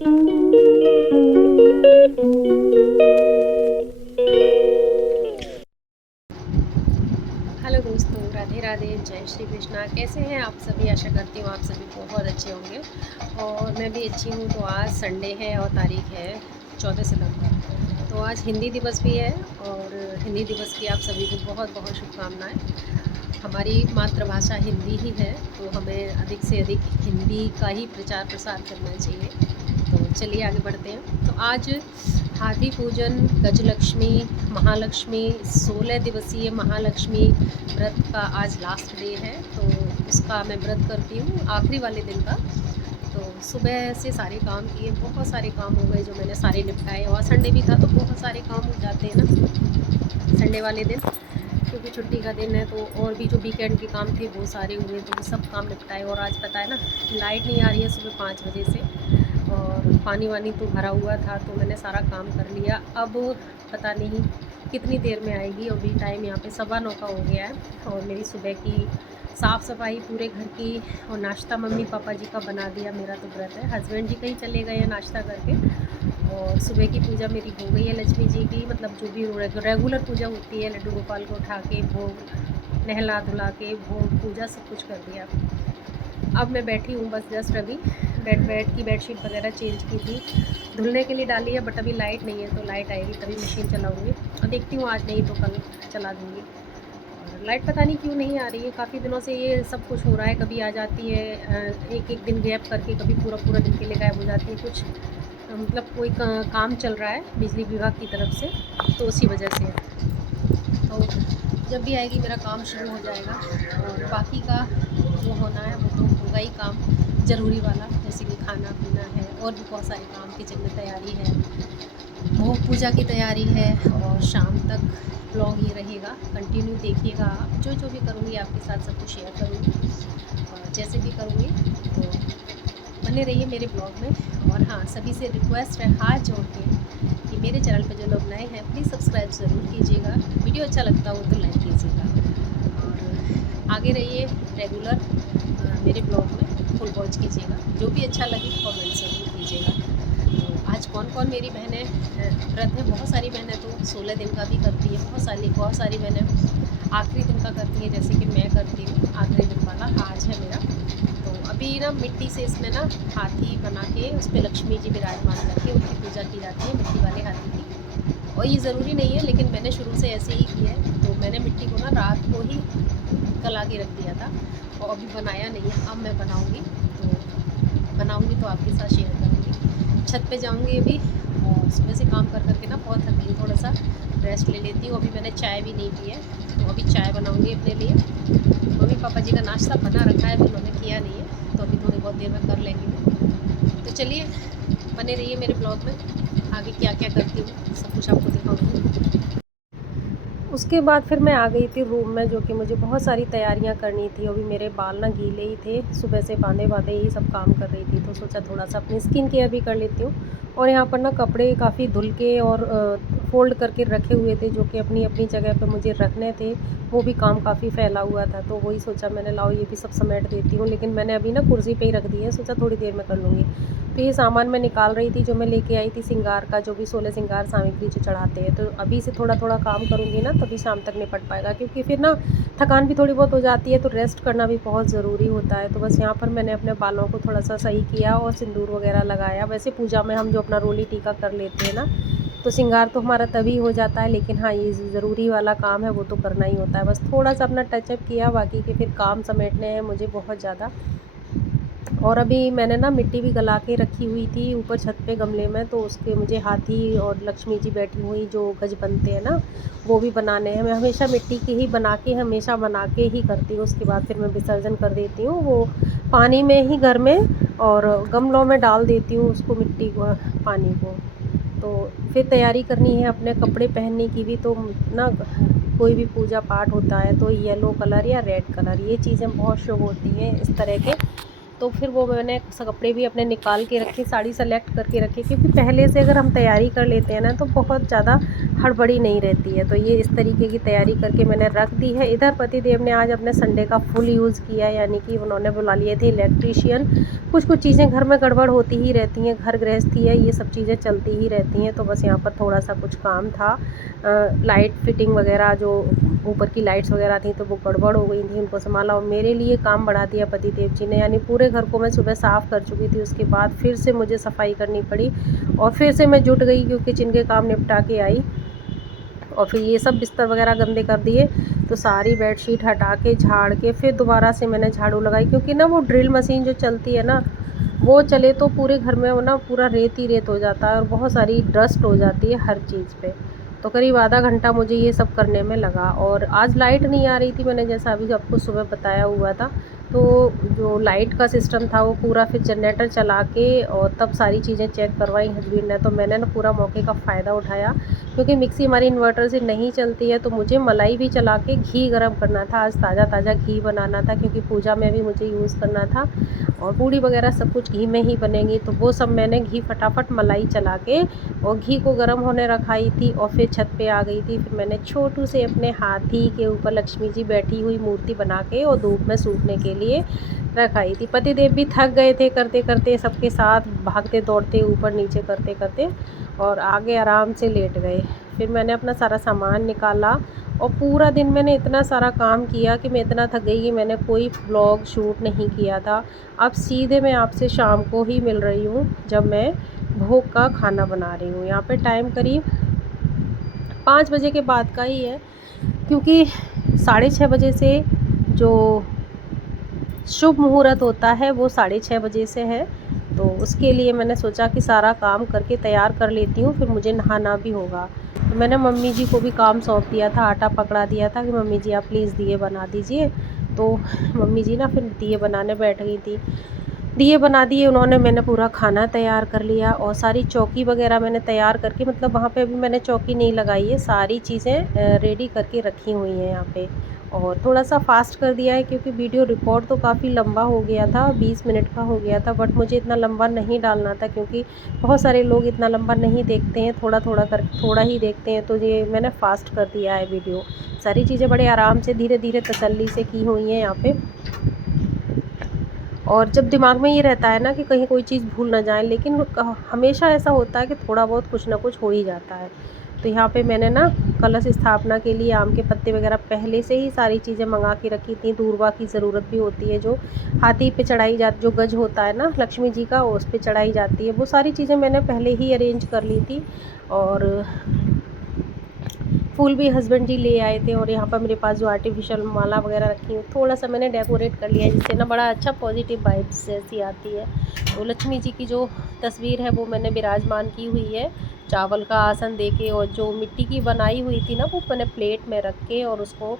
Hello दोस्तों, राधे राधे, जय श्री कृष्णा। कैसे हैं आप सभी? आशा करती हूँ आप सभी बहुत अच्छे होंगे और मैं भी अच्छी हूँ। तो आज संडे है और तारीख है 14 सितंबर। तो आज हिंदी दिवस भी है और हिंदी दिवस की आप सभी को बहुत बहुत शुभकामनाएं। हमारी मातृभाषा हिंदी ही है, तो हमें अधिक से अधिक हिंदी का ही प्रचार प्रसार करना चाहिए। तो चलिए आगे बढ़ते हैं। तो आज हाथी पूजन, गजलक्ष्मी, महालक्ष्मी, 16 दिवसीय महालक्ष्मी व्रत का आज लास्ट डे है। तो उसका मैं व्रत करती हूँ, आखिरी वाले दिन का। तो सुबह से सारे काम किए, बहुत सारे काम हो गए जो मैंने सारे निपटाए। और संडे भी था तो बहुत सारे काम हो जाते हैं ना संडे वाले दिन, क्योंकि छुट्टी का दिन है। तो और भी जो वीकेंड के काम थे वो सारे हुए, तो वो सब काम निपटाए। और आज पता है ना, लाइट नहीं आ रही है सुबह 5 बजे से, और पानी वानी तो भरा हुआ था, तो मैंने सारा काम कर लिया। अब पता नहीं कितनी देर में आएगी। अभी टाइम यहाँ पे 9:15 का हो गया है और मेरी सुबह की साफ़ सफाई पूरे घर की और नाश्ता मम्मी पापा जी का बना दिया। मेरा तो व्रत है, हस्बैंड जी कहीं चले गए हैं नाश्ता करके। और सुबह की पूजा मेरी हो गई है लक्ष्मी जी की, मतलब जो भी रेगुलर पूजा होती है, लड्डू गोपाल को उठा के भोग, नहला धुला के भोग पूजा सब कुछ कर दिया। अब मैं बैठी हूँ बस जस्ट अभी बेड की बेडशीट वगैरह चेंज की थी, धुलने के लिए डाली है। बट अभी लाइट नहीं है, तो लाइट आएगी तभी मशीन चलाऊँगी। और देखती हूँ आज नहीं तो कल चला दूँगी। और लाइट पता नहीं क्यों नहीं आ रही है, काफ़ी दिनों से ये सब कुछ हो रहा है। कभी आ जाती है एक एक दिन गैप करके, कभी पूरा पूरा दिन के लिए गायब हो जाती है। कुछ मतलब कोई काम चल रहा है बिजली विभाग की तरफ से, तो उसी वजह से है। तो जब भी आएगी मेरा काम शुरू हो जाएगा। और बाकी का जो होना है वो तो होगा ही काम ज़रूरी वाला, जैसे कि खाना पीना है और भी बहुत सारे काम, किचन में तैयारी है, भोग पूजा की तैयारी है। और शाम तक ब्लॉग ये रहेगा, कंटिन्यू देखिएगा आप। जो जो भी करूँगी आपके साथ सब कुछ शेयर करूँगी, और जैसे भी करूँगी तो बने रहिए मेरे ब्लॉग में। और हाँ, सभी से रिक्वेस्ट है हाथ जोड़ के कि मेरे चैनल पर जो लोग नए हैं प्लीज़ सब्सक्राइब ज़रूर कीजिएगा, वीडियो अच्छा लगता हो तो लाइक कीजिएगा। और आगे रहिए रेगुलर मेरे ब्लॉग में फुल वॉच कीजिएगा। जो भी अच्छा लगे कमेंट ज़रूर कीजिएगा। तो आज कौन कौन मेरी बहनें व्रत है, बहुत सारी बहनें तो 16 दिन का भी करती है, बहुत सारी बहनें आखिरी दिन का करती है, जैसे कि मैं करती हूँ आखिरी दिन वाला। आज है मेरा। तो अभी ना मिट्टी से इसमें ना हाथी बना के उस पर लक्ष्मी जी विराजमान करके उनकी पूजा की जाती है, मिट्टी वाले हाथी की। और ये ज़रूरी नहीं है, लेकिन मैंने शुरू से ऐसे ही किया है। तो मैंने मिट्टी को ना रात को ही गला के रख दिया था और अभी बनाया नहीं है। अब मैं बनाऊँगी, तो बनाऊँगी तो आपके साथ शेयर करूँगी। छत पे जाऊँगी अभी, और सुबह से काम कर करके ना बहुत थक गई, थोड़ा सा रेस्ट ले लेती हूँ। अभी मैंने चाय भी नहीं पी है, तो अभी चाय बनाऊँगी अपने लिए। मम्मी पापा जी का नाश्ता बना रखा है, अभी उन्होंने किया नहीं है, तो अभी थोड़ी बहुत देर में कर लेंगे। तो चलिए बने रहिए मेरे ब्लॉग में, आगे क्या क्या करती हूँ सब कुछ आपको दिखाऊँगी। उसके बाद फिर मैं आ गई थी रूम में, जो कि मुझे बहुत सारी तैयारियां करनी थी। अभी मेरे बाल ना गीले ही थे, सुबह से बांधे बांधे ही सब काम कर रही थी, तो सोचा थोड़ा सा अपनी स्किन केयर भी कर लेती हूँ। और यहाँ पर ना कपड़े काफ़ी धुल के और फोल्ड करके रखे हुए थे, जो कि अपनी अपनी जगह पर मुझे रखने थे। वो भी काम काफ़ी फैला हुआ था, तो वही सोचा मैंने, लाओ ये भी सब समेट देती हूँ। लेकिन मैंने अभी ना कुर्सी पे ही रख दी है, सोचा थोड़ी देर में कर लूँगी। तो ये सामान मैं निकाल रही थी जो मैं लेके आई थी श्रृंगार का, जो भी 16 श्रृंगार सामग्री जो चढ़ाते हैं। तो अभी से थोड़ा थोड़ा काम करूँगी ना, तभी शाम तक निपट पाएगा, क्योंकि फिर ना थकान भी थोड़ी बहुत हो जाती है, तो रेस्ट करना भी बहुत ज़रूरी होता है। तो बस यहाँ पर मैंने अपने बालों को थोड़ा सा सही किया और सिंदूर वगैरह लगाया। वैसे पूजा में हम जो अपना रोली टीका कर लेते हैं ना, तो श्रृंगार तो हमारा तभी हो जाता है, लेकिन हाँ ये ज़रूरी वाला काम है वो तो करना ही होता है। बस थोड़ा सा अपना टचअप किया, बाकी के फिर काम समेटने हैं मुझे बहुत ज़्यादा। और अभी मैंने ना मिट्टी भी गला के रखी हुई थी ऊपर छत पे गमले में, तो उसके मुझे हाथी और लक्ष्मी जी बैठी हुई जो गज बनते हैं ना, वो भी बनाने हैं। मैं हमेशा मिट्टी के ही बना के, हमेशा बना के ही करती हूँ। उसके बाद फिर मैं विसर्जन कर देती हूँ वो पानी में ही घर में, और गमलों में डाल देती हूँ उसको, मिट्टी को, पानी को। तो फिर तैयारी करनी है अपने कपड़े पहनने की भी। तो ना कोई भी पूजा पाठ होता है तो येलो कलर या रेड कलर, ये चीज़ें बहुत शुभ होती हैं इस तरह के। तो फिर वो मैंने कपड़े भी अपने निकाल के रखे, साड़ी सेलेक्ट करके रखी, क्योंकि पहले से अगर हम तैयारी कर लेते हैं ना, तो बहुत ज़्यादा हड़बड़ी नहीं रहती है। तो ये इस तरीके की तैयारी करके मैंने रख दी है। इधर पतिदेव ने आज अपने संडे का फुल यूज़ किया, यानी कि उन्होंने बुला लिए थे इलेक्ट्रीशियन। कुछ कुछ चीज़ें घर में गड़बड़ होती ही रहती हैं, घर गृहस्थी है, ये सब चीज़ें चलती ही रहती हैं। तो बस यहाँ पर थोड़ा सा कुछ काम था, लाइट फिटिंग वगैरह, जो ऊपर की लाइट्स वगैरह थी तो वो गड़बड़ हो गई थी, उनको संभाला। और मेरे लिए काम बढ़ा दिया पतिदेव जी ने, यानी पूरे घर को मैं सुबह साफ़ कर चुकी थी, उसके बाद फिर से मुझे सफाई करनी पड़ी और फिर से मैं जुट गई, क्योंकि किचन के काम निपटा के आई और फिर ये सब बिस्तर वगैरह गंदे कर दिए। तो सारी बेडशीट हटा के झाड़ के फिर दोबारा से मैंने झाड़ू लगाई, क्योंकि ना वो ड्रिल मशीन जो चलती है ना, वो चले तो पूरे घर में वो ना पूरा रेत ही रेत हो जाता है और बहुत सारी डस्ट हो जाती है हर चीज़ पे। तो करीब आधा घंटा मुझे ये सब करने में लगा। और आज लाइट नहीं आ रही थी, मैंने जैसा अभी आपको सुबह बताया हुआ था। तो जो लाइट का सिस्टम था वो पूरा फिर जनरेटर चला के और तब सारी चीज़ें चेक करवाई हस्बैंड ने। तो मैंने ना पूरा मौके का फ़ायदा उठाया, क्योंकि मिक्सी हमारी इन्वर्टर से नहीं चलती है। तो मुझे मलाई भी चला के घी गरम करना था, आज ताज़ा ताज़ा घी बनाना था, क्योंकि पूजा में भी मुझे यूज़ करना था और पूड़ी वगैरह सब कुछ घी में ही बनेंगी। तो वो सब मैंने घी फटाफट मलाई चला के और घी को गर्म होने रखाई थी और फिर छत पे आ गई थी। फिर मैंने छोटू से अपने हाथी के ऊपर लक्ष्मी जी बैठी हुई मूर्ति बना के और धूप में सूखने के लिए रखाई थी। पतिदेव भी थक गए थे करते करते, सबके साथ भागते दौड़ते ऊपर नीचे करते करते, और आगे आराम से लेट गए। फिर मैंने अपना सारा सामान निकाला और पूरा दिन मैंने इतना सारा काम किया कि मैं इतना थक गई कि मैंने कोई व्लॉग शूट नहीं किया था। अब सीधे मैं आपसे शाम को ही मिल रही हूँ, जब मैं भोग का खाना बना रही हूँ। यहाँ पे टाइम करीब 5 बजे के बाद का ही है, क्योंकि 6:30 बजे से जो शुभ मुहूर्त होता है वो 6:30 बजे से है। तो उसके लिए मैंने सोचा कि सारा काम करके तैयार कर लेती हूँ, फिर मुझे नहाना भी होगा। तो मैंने मम्मी जी को भी काम सौंप दिया था, आटा पकड़ा दिया था कि मम्मी जी आप प्लीज़ दिए बना दीजिए। तो मम्मी जी ना फिर दिए बनाने बैठ गई थी, दिए बना दिए उन्होंने, मैंने पूरा खाना तैयार कर लिया और सारी चौकी वगैरह मैंने तैयार करके, मतलब वहाँ पे अभी मैंने चौकी नहीं लगाई है, सारी चीज़ें रेडी करके रखी हुई हैं यहाँ पे। और थोड़ा सा फास्ट कर दिया है, क्योंकि वीडियो रिकॉर्ड तो काफ़ी लंबा हो गया था, 20 मिनट का हो गया था, बट मुझे इतना लंबा नहीं डालना था, क्योंकि बहुत सारे लोग इतना लंबा नहीं देखते हैं, थोड़ा थोड़ा कर थोड़ा ही देखते हैं। तो ये मैंने फास्ट कर दिया है वीडियो। सारी चीज़ें बड़े आराम से धीरे धीरे तसल्ली से की हुई हैं यहाँ पे। और जब दिमाग में ये रहता है ना कि कहीं कोई चीज़ भूल ना जाए, लेकिन हमेशा ऐसा होता है कि थोड़ा बहुत कुछ ना कुछ हो ही जाता है। तो यहाँ पे मैंने ना कलश स्थापना के लिए आम के पत्ते वगैरह पहले से ही सारी चीज़ें मंगा के रखी थी। दूर्वा की ज़रूरत भी होती है, जो हाथी पे चढ़ाई जाती, जो गज होता है ना लक्ष्मी जी का, उस पे चढ़ाई जाती है, वो सारी चीज़ें मैंने पहले ही अरेंज कर ली थी। और फूल भी हस्बैंड जी ले आए थे। और यहाँ पर मेरे पास जो आर्टिफिशियल माला वगैरह रखी है, थोड़ा सा मैंने डेकोरेट कर लिया है, जिससे ना बड़ा अच्छा पॉजिटिव वाइब्स जैसी आती है। तो लक्ष्मी जी की जो तस्वीर है वो मैंने विराजमान की हुई है, चावल का आसन दे के, और जो मिट्टी की बनाई हुई थी ना वो मैंने प्लेट में रख के और उसको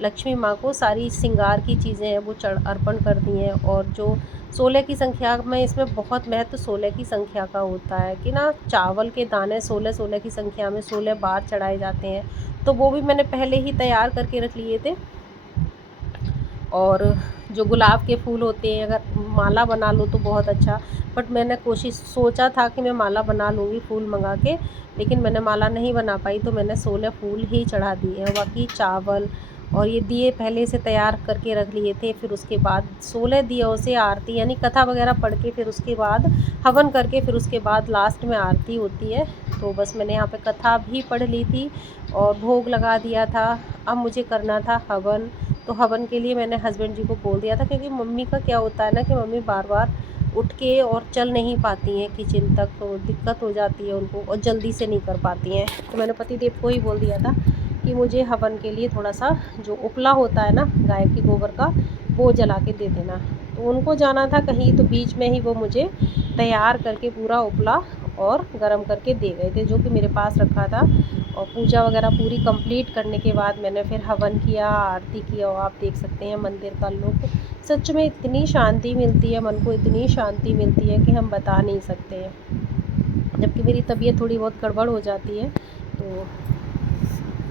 लक्ष्मी माँ को सारी श्रृंगार की चीज़ें हैं वो अर्पण कर दी हैं। और जो 16 की संख्या में, इसमें बहुत महत्व 16 की संख्या का होता है कि ना चावल के दाने 16 की संख्या में 16 बार चढ़ाए जाते हैं। तो वो भी मैंने पहले ही तैयार करके रख लिए थे। और जो गुलाब के फूल होते हैं, अगर माला बना लो तो बहुत अच्छा, बट मैंने सोचा था कि मैं माला बना लूँगी फूल मंगा के, लेकिन मैंने माला नहीं बना पाई, तो मैंने 16 फूल ही चढ़ा दिए हैं। बाकी चावल और ये दिए पहले से तैयार करके रख लिए थे। फिर उसके बाद 16 दियों से आरती, यानी कथा वगैरह पढ़ के, फिर उसके बाद हवन करके, फिर उसके बाद लास्ट में आरती होती है। तो बस मैंने यहाँ पे कथा भी पढ़ ली थी और भोग लगा दिया था। अब मुझे करना था हवन। तो हवन के लिए मैंने हस्बैंड जी को बोल दिया था, क्योंकि मम्मी का क्या होता है ना कि मम्मी बार बार उठ के और चल नहीं पाती हैं किचन तक, तो दिक्कत हो जाती है उनको और जल्दी से नहीं कर पाती हैं। तो मैंने पतिदेव को ही बोल दिया था कि मुझे हवन के लिए थोड़ा सा जो उपला होता है ना गाय की गोबर का, वो जला के दे देना। तो उनको जाना था कहीं, तो बीच में ही वो मुझे तैयार करके पूरा उपला और गरम करके दे गए थे, जो कि मेरे पास रखा था। और पूजा वगैरह पूरी कंप्लीट करने के बाद मैंने फिर हवन किया, आरती किया। और आप देख सकते हैं मंदिर का लुक, सच में इतनी शांति मिलती है, मन को इतनी शांति मिलती है कि हम बता नहीं सकते हैं। जबकि मेरी तबीयत थोड़ी बहुत गड़बड़ हो जाती है।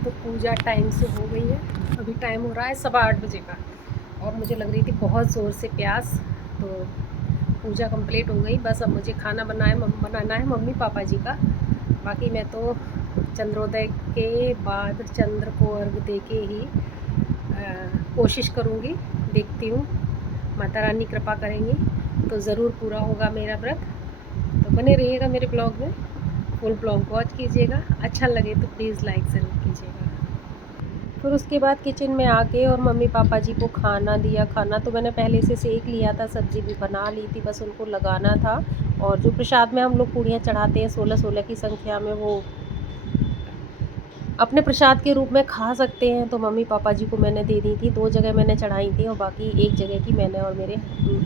तो पूजा टाइम से हो गई है, अभी टाइम हो रहा है 8:15 बजे का, और मुझे लग रही थी बहुत ज़ोर से प्यास। तो पूजा कंप्लीट हो गई, बस अब मुझे खाना बनाना है मम्मी पापा जी का। बाकी मैं तो चंद्रोदय के बाद चंद्र को अर्घ दे के ही कोशिश करूँगी, देखती हूँ माता रानी कृपा करेंगी तो ज़रूर पूरा होगा मेरा व्रत। तो बने रहिएगा मेरे ब्लॉग में, फुल ब्लॉग वॉच कीजिएगा, अच्छा लगे तो प्लीज़ लाइक ज़रूर कीजिएगा। फिर उसके बाद किचन में आके और मम्मी पापा जी को खाना दिया। खाना तो मैंने पहले से सेक लिया था, सब्ज़ी भी बना ली थी, बस उनको लगाना था। और जो प्रसाद में हम लोग पूड़ियाँ चढ़ाते हैं 16-16 की संख्या में, वो अपने प्रसाद के रूप में खा सकते हैं, तो मम्मी पापा जी को मैंने दे दी थी। 2 जगह मैंने चढ़ाई थी और बाकी 1 जगह की मैंने और मेरे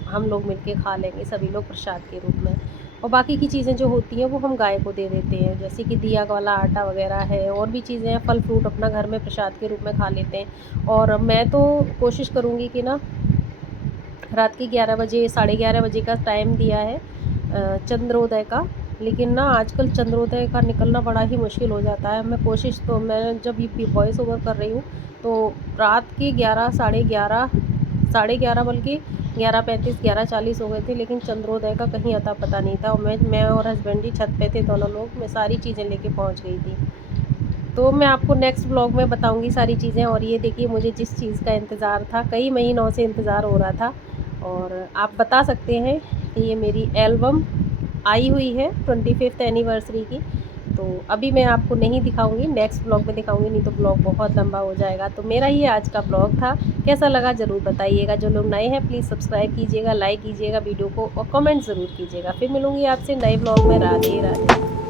हम लोग मिलके खा लेंगे सभी लोग प्रसाद के रूप में। और बाकी की चीज़ें जो होती हैं वो हम गाय को दे देते हैं, जैसे कि दिया वाला आटा वगैरह है, और भी चीज़ें हैं, फल फ्रूट अपना घर में प्रसाद के रूप में खा लेते हैं। और मैं तो कोशिश करूँगी कि ना रात के 11 बजे, साढ़े 11 बजे का टाइम दिया है चंद्रोदय का, लेकिन ना आजकल चंद्रोदय का निकलना बड़ा ही मुश्किल हो जाता है। मैं जब ये वॉइस ओवर कर रही हूँ तो रात के 11, साढ़े 11 बल्कि 11:35, 11:40 हो गए थे, लेकिन चंद्रोदय का कहीं अता पता नहीं था। और मैं और हस्बैंड जी छत पे थे दोनों लोग, मैं सारी चीज़ें लेके पहुँच गई थी। तो मैं आपको नेक्स्ट ब्लॉग में बताऊंगी सारी चीज़ें। और ये देखिए, मुझे जिस चीज़ का इंतज़ार था, कई महीनों से इंतज़ार हो रहा था, और आप बता सकते हैं कि ये मेरी एल्बम आई हुई है 25th एनिवर्सरी की। तो अभी मैं आपको नहीं दिखाऊंगी, नेक्स्ट ब्लॉग में दिखाऊंगी, नहीं तो ब्लॉग बहुत लंबा हो जाएगा। तो मेरा ये आज का ब्लॉग था, कैसा लगा ज़रूर बताइएगा। जो लोग नए हैं प्लीज़ सब्सक्राइब कीजिएगा, लाइक कीजिएगा वीडियो को, और कमेंट ज़रूर कीजिएगा। फिर मिलूँगी आपसे नए ब्लॉग में। राधे राधे।